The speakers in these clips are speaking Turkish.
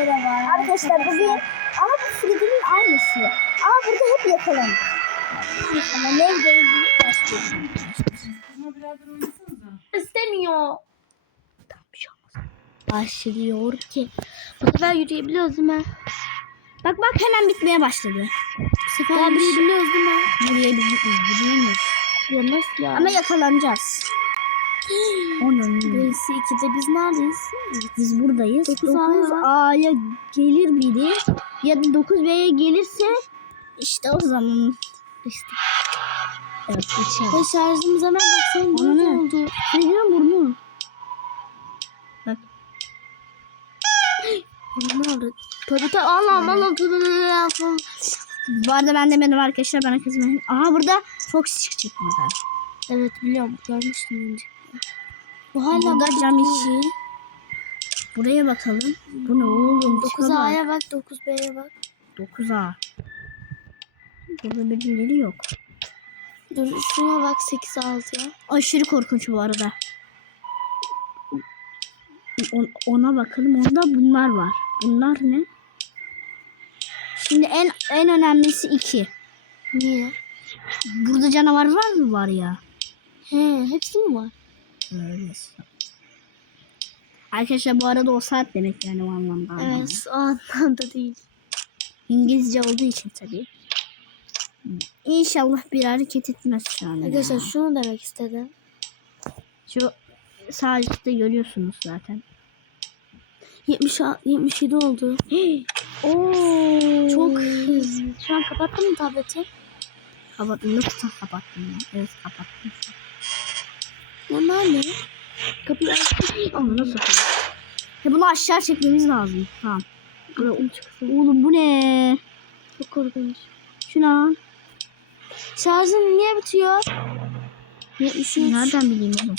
Arkadaşlar bugün ama bu Freddy'nin aynısı. Ama burada hep yakalanır. Ama ne geldiğini başlıyor. İstemiyor. Başlıyor ki. Bu sefer yürüyebiliyoruz değil mi? Bak bak hemen bitmeye başladı. Bu sefer yürüyebiliyoruz değil mi? Yürüyemiyoruz. Ya nasıl ya? Ama yakalanacağız. Onun Birisi ikide biz neredeyiz? biz buradayız. Dokuz 9 A'ya gelir biri ya da 9 B'ye gelirse işte o zaman işte evet. Ve şarjımız hemen baksana ne oldu? Freddy'nin burnu. Bak Ne oldu? Tabii tabii Allah'ım Allah'ım tabii bu arada ben demedim arkadaşlar bana kızmayın. Aha burada Fox çıkacak burada. Evet biliyorum görmüştüm önce. Bu hala burada cam içi. Buraya bakalım. Bu ne oğlum? 9 A'ya bak 9 B'ye bak. 9A. Burada birileri yok. Dur şuna bak 8 6'ya. Aşırı korkunç bu arada. On- ona bakalım. Onda bunlar var. Bunlar ne? Şimdi en en önemlisi iki. Niye? Burada canavar var mı var ya? He hepsi mi var? Öyle. Arkadaşlar bu arada o saat demek yani o anlamda. Evet o anlamda değil. İngilizce olduğu için tabii. İnşallah bir hareket etmez şu an. ya. Arkadaşlar şunu demek istedim. Şu sağ üstte görüyorsunuz zaten. 70 a- 77 oldu. Oo. Çok hızlı. Şu an kapattın mı tableti? Kapattım. Nasıl kapattım ya? Evet kapattım. Onlar ne? Kapıyı aç. Ama nasıl? Ya bunu aşağı çekmemiz lazım. Tamam. Çıksın. Oğlum bu ne? Çok korkunç. Şuna. al. Şarjın niye bitiyor? 73. Nereden bileyim oğlum?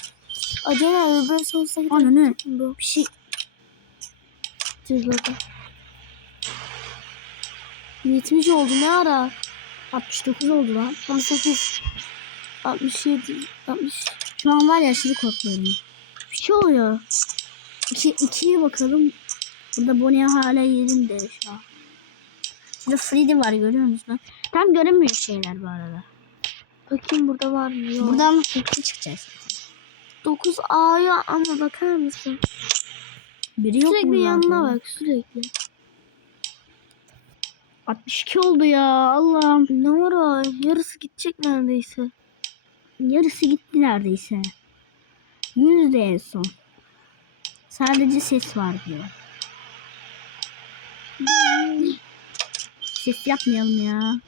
Acaba öbür sonsuza gider. Ana ne? Bu. Bir şey. Burada. 70 oldu ne ara? 69 oldu lan. 18. 67. 60. Şu an var ya aşırı korkuyorum. Bir şey oluyor. İki, ikiye bakalım. Burada Bonnie hala yerinde şu an. Burada Freddy var görüyor musun? Tam görünmüyor şeyler bu arada. Bakayım burada var mı? Yok. Buradan Freddy çıkacağız. 9 A'ya ama bakar mısın? Biri yok sürekli yanına bak sürekli. 62 oldu ya Allah'ım. Ne var o? Yarısı gidecek neredeyse. Yarısı gitti neredeyse. Yüzde en son. Sadece ses var diyor. Ses yapmayalım ya.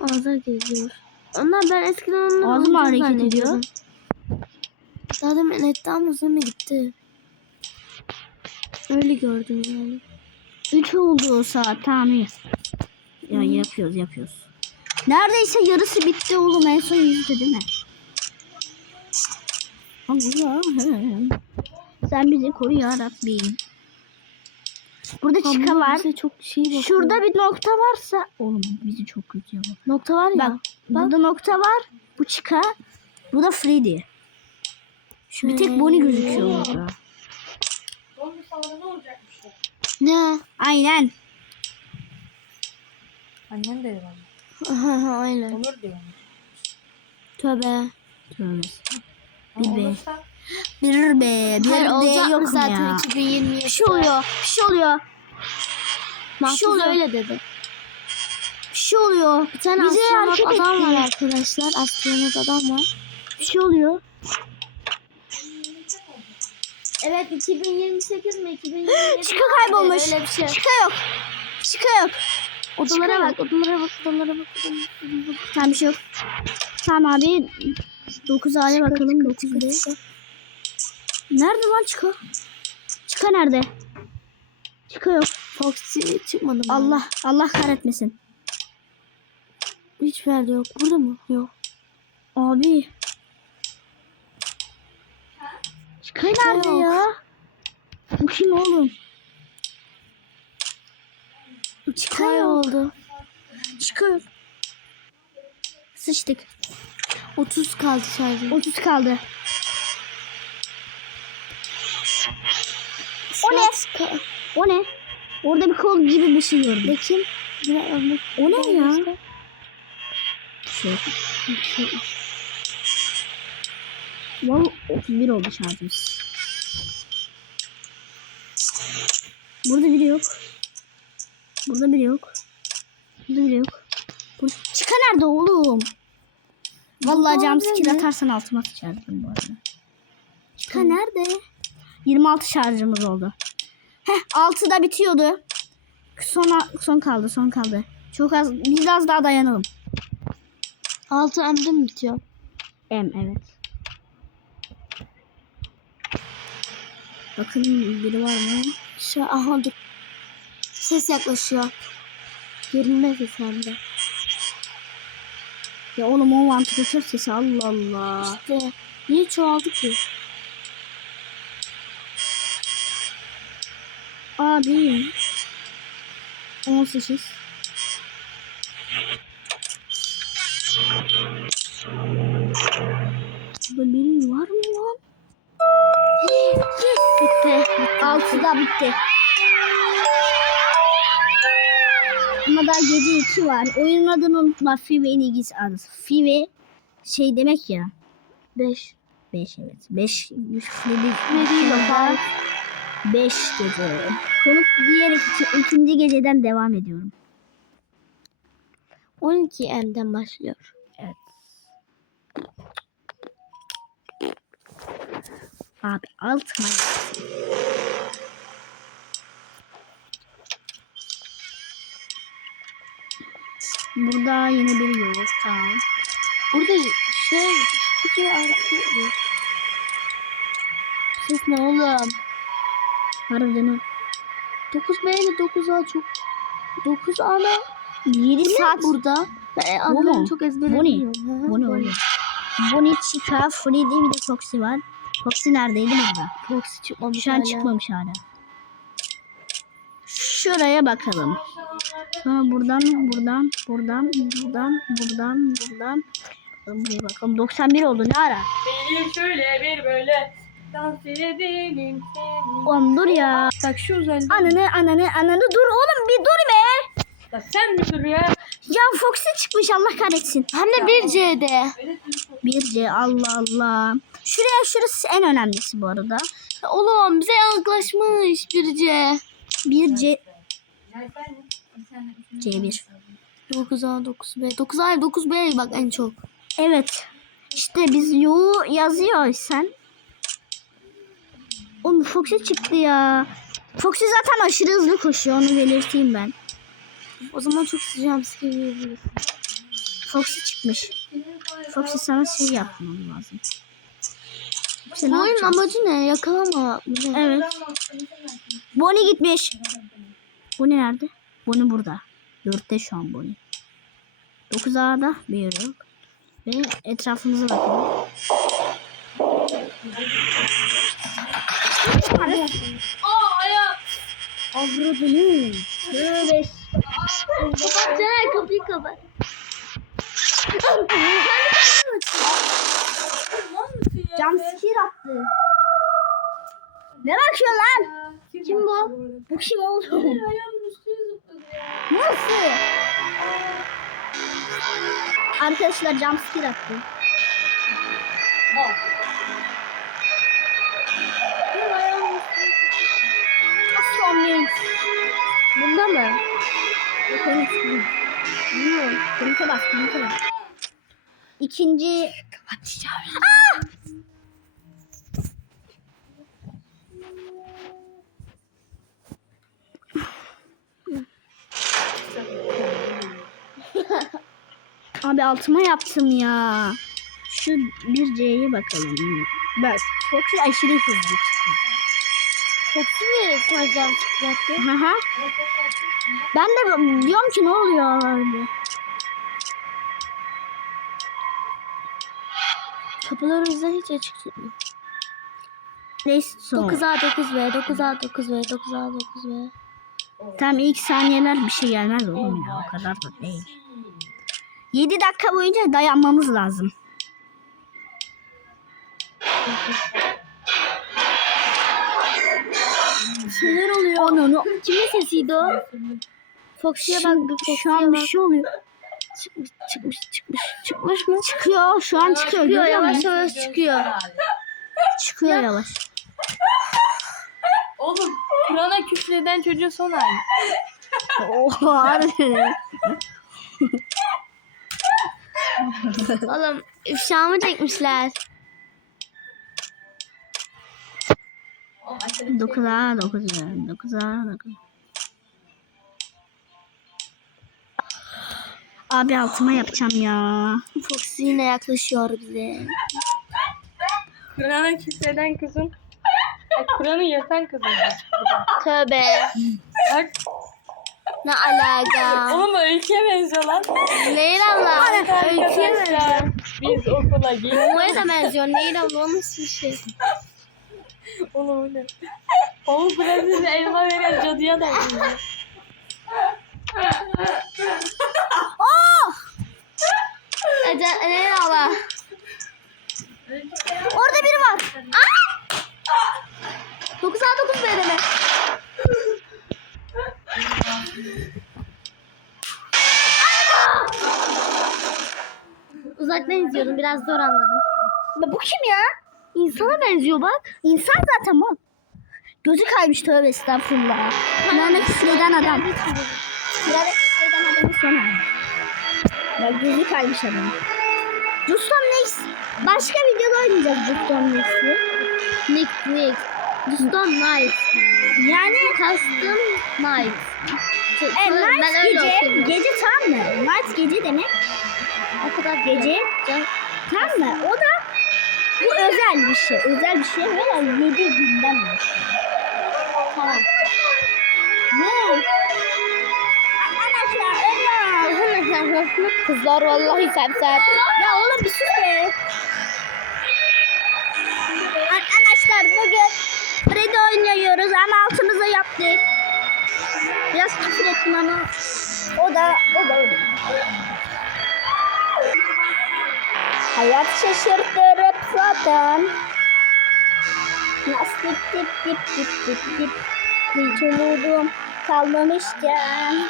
Ağzlar geziyor. Onlar ben eskiden onları Ağzım hareket ediyor. Daha demin etti ama sonra gitti. Öyle gördüm yani. 3 oldu o saat tamam. Ya yapıyoruz yapıyoruz. Neredeyse yarısı bitti oğlum en son yüzde değil mi? Allah'ım. Sen bizi koru ya Rabbim. Burada çıka Ama var. bize çok şey bakıyor. Şurada bir nokta varsa oğlum bizi çok kötü yapar. nokta var ya. Bak burada nokta var. Bu çıka. Bu da Freddy. Şu bir tek Bonnie gözüküyor burada. Ne? Aynen. Annem de yalan. Aha, Aynen. Olur diyor. Tövbe. Tövbe. Bir be. Bir be. Bir Hayır olacak yok zaten ya? 2020'ye? Bir şey oluyor. Bir şey oluyor. Mahfuz şey oluyor. öyle dedi. Bir şey oluyor. Bir tane Bize astronot adam etti. var arkadaşlar. Astronot adam var. Bir şey oluyor. Evet 2028 mi 2027 Çıka kaybolmuş. Öyle bir şey. Çıka yok. Çıka yok. Odalara bak, odalara bak, odalara bak. Tamam bir şey yok. Tamam abi. 9 A'ya bakalım. çıka, 9 çıka, B. çıka. Nerede lan Çıka? Çıka nerede? Çıka yok. Foxy çıkmadı mı? Allah Allah kahretmesin. Hiç yerde yok. Burada mı? Yok. Abi. Çıka nerede yok. ya? Bu kim oğlum? Çıka yok. Kayboldu. Çıka yok. Sıçtık. 30 kaldı şarjım. 30 kaldı. O ne? O ne? Orada bir kol gibi bir şey gördüm. Bakayım. O ne ya? Şey. Şey. Wow, 31 oldu şarjımız. Burada biri yok. Burada biri yok. Burada biri yok. Burada... Çıka nerede oğlum? Vallahi cam skill atarsan altıma sıçardım bu arada. Çıka nerede? 26 şarjımız oldu. Heh 6'da bitiyordu. Son, son kaldı son kaldı. Çok az biraz daha dayanalım. 6 M'de mi bitiyor? M evet. Bakın biri var mı? Şu aha dur. Ses yaklaşıyor. Görünmez efendim. Ya oğlum o vantilatör sesi Allah Allah. İşte niye çoğaldı ki? Abi. 18. Burada biri var mı lan? bitti. Altıda bitti. 2 var. Oyunun adını unutma. Five Enigis adı. Five şey demek ya. 5. 5 evet. 5 Five 5 gece. Konuk diğer iki, ikinci geceden devam ediyorum. 12 M'den başlıyor. Evet. Abi altıma Burada yine biri yok. Tamam. Burada şey hiçbir hareket yok. Ses ne oğlum? Harbiden o. 9 B ile 9 A çok 9 A'la 7 saat burada. Ben mu? çok ezbere Bu ne? Bu oğlum? Bonnie, Chica, Freddy bir de Foxy var. Foxy neredeydi burada? Foxy çıkmamış Şu an hala. çıkmamış hala. Şuraya bakalım. Sonra buradan, buradan, buradan, buradan, buradan, buradan. Buraya bakalım. 91 oldu ne ara? Bir şöyle bir böyle dans edelim seni. Oğlum dur ya. Bak şu özelliği. Ananı ananı ananı dur oğlum bir dur be. Ya sen bir dur ya. Ya Foxy çıkmış Allah kahretsin. Hem de 1 C'de. 1C Allah Allah. Şuraya şurası en önemlisi bu arada. Oğlum bize yaklaşmış 1 C. 1C C1. 9 A 9 B. 9 A 9 B bak en çok. Evet. İşte biz yo yazıyor sen. Oğlum Foxy çıktı ya. Foxy zaten aşırı hızlı koşuyor onu belirteyim ben. O zaman çok sıcağım sıkıyorum. Foxy çıkmış. Foxy sana şey yapmam lazım. Ne Bu oyunun amacı ne? Yakalama. Evet. Bonnie gitmiş. Bonnie nerede? Bonnie burada. Dörtte şu an Bonnie. 9 A'da bir yok. Ve etrafımıza bakalım. Avradını. Tövbe. Kapat Caner kapıyı kapat. Cam skir attı. Ne bakıyor lan? Kim bu? Bu kim oldu? Nasıl? Arkadaşlar skir attı. Son Bunda mı? Konuş. Bilmiyorum. Konuşa bas. Konuşa bas. İkinci... Aa! Abi altıma yaptım ya. Şu bir C'ye bakalım. Bak. Foxy aşırı hızlı çıktı. Foxy mi koyacağım sıkıntı? Hı hı. Ben de diyorum ki ne oluyor öyle. Kapılar o yüzden hiç açık tutmuyor. Neyse son. 9 A 9 B 9 A 9 B 9 A 9 B. Tam ilk saniyeler bir şey gelmez oğlum ya. O kadar da değil. 7 dakika boyunca dayanmamız lazım. şeyler oluyor. Onu Kimin sesiydi o? Foxy'ye bak Foxy'ye şu an bir bak. şey oluyor. Çıkmış çıkmış çıkmış. Çıkmış mı? Çıkıyor. Şu an çıkıyor. Çıkıyor görüyor yavaş musun? yavaş çıkıyor. Çıkıyor yavaş. Oğlum Kur'an'a küfreden çocuğun son hali. Oha harbiden. Oğlum ifşamı çekmişler. 9'a 9 9'a 9. Abi altıma yapacağım ya. Foxy yine yaklaşıyor bize. Kur'an'a küfreden kızın. Ay, Kur'an'ı yatan kızın. Tövbe. Bak. Ne alaka? Oğlum öyküye benziyor lan. Neyin Allah? Öyküye Arkadaşlar biz okula geliyoruz. Momo'ya da benziyor. Neyin Allah? O nasıl bir şey? Oğlum ne? Oğlum Brezilya'da elma veren cadıya da benziyor. Ece, neyin Allah? Orada biri var. 9 a 9 vereme. Uzaktan izliyordum. Biraz zor anladım. Bu kim ya? İnsana benziyor bak. İnsan zaten bu. Gözü kaymış tövbe estağfurullah. Kur'an'a küfreden adam. Kur'an'a küfreden adamın son hali. Ya gözü kaymış adam. Rustam Nex. Başka videoda oynayacağız Rustam Nex'i. Nick Nick. Custom Night. Yani Custom Night. e, ben night öyle gece, gece tam mı? Night gece demek. O kadar Gece tam mı? O da bu özel bir şey. Özel bir şey ve 7 günden mi? Tamam. Ne? Kızlar vallahi sepsep. Ya oğlum bir sus be. Arkadaşlar bugün Freddy oynuyoruz ama altımıza yaptık. Biraz küfür ettim ama o da o da da. Hayat şaşırtır hep zaten. Nasıl dip dip dip dip dip dip. Hiç umudum kalmamışken.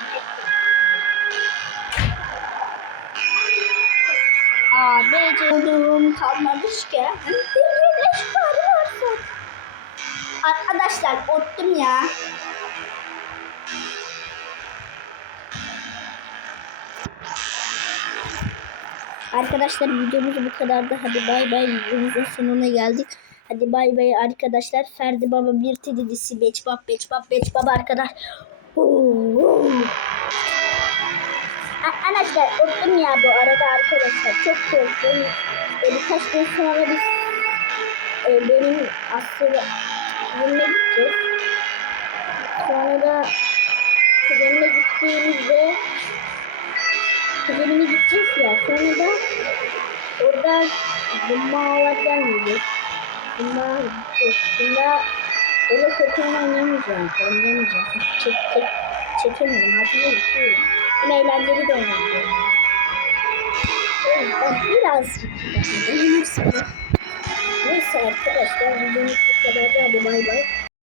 ABC umudum kalmamışken. Bir güneş parlarsa. Arkadaşlar ottum ya. Arkadaşlar videomuz bu kadardı. Hadi bay bay. Videomuzun sonuna geldik. Hadi bay bay arkadaşlar. Ferdi Baba bir tidisi beç bab beç bab arkadaş. Arkadaşlar korktum ya bu arada arkadaşlar. Çok korktum. E, birkaç gün sonra biz e, benim aslında gideceğiz. Sonra da kuzenime gittiğimizde ya. Sonra da orada gelmeyecek. Dumma gideceğiz. Dumma öyle kötü oynayamayacağım. Oynayamayacağım. Çek, çek, çekemiyorum. Hatırlıyorum. gidiyorum. Ama eğlenceli de oynayacağım. O yüzden birazcık beğenirsiniz. Neyse arkadaşlar videomuz bu kadar. Hadi bay bay.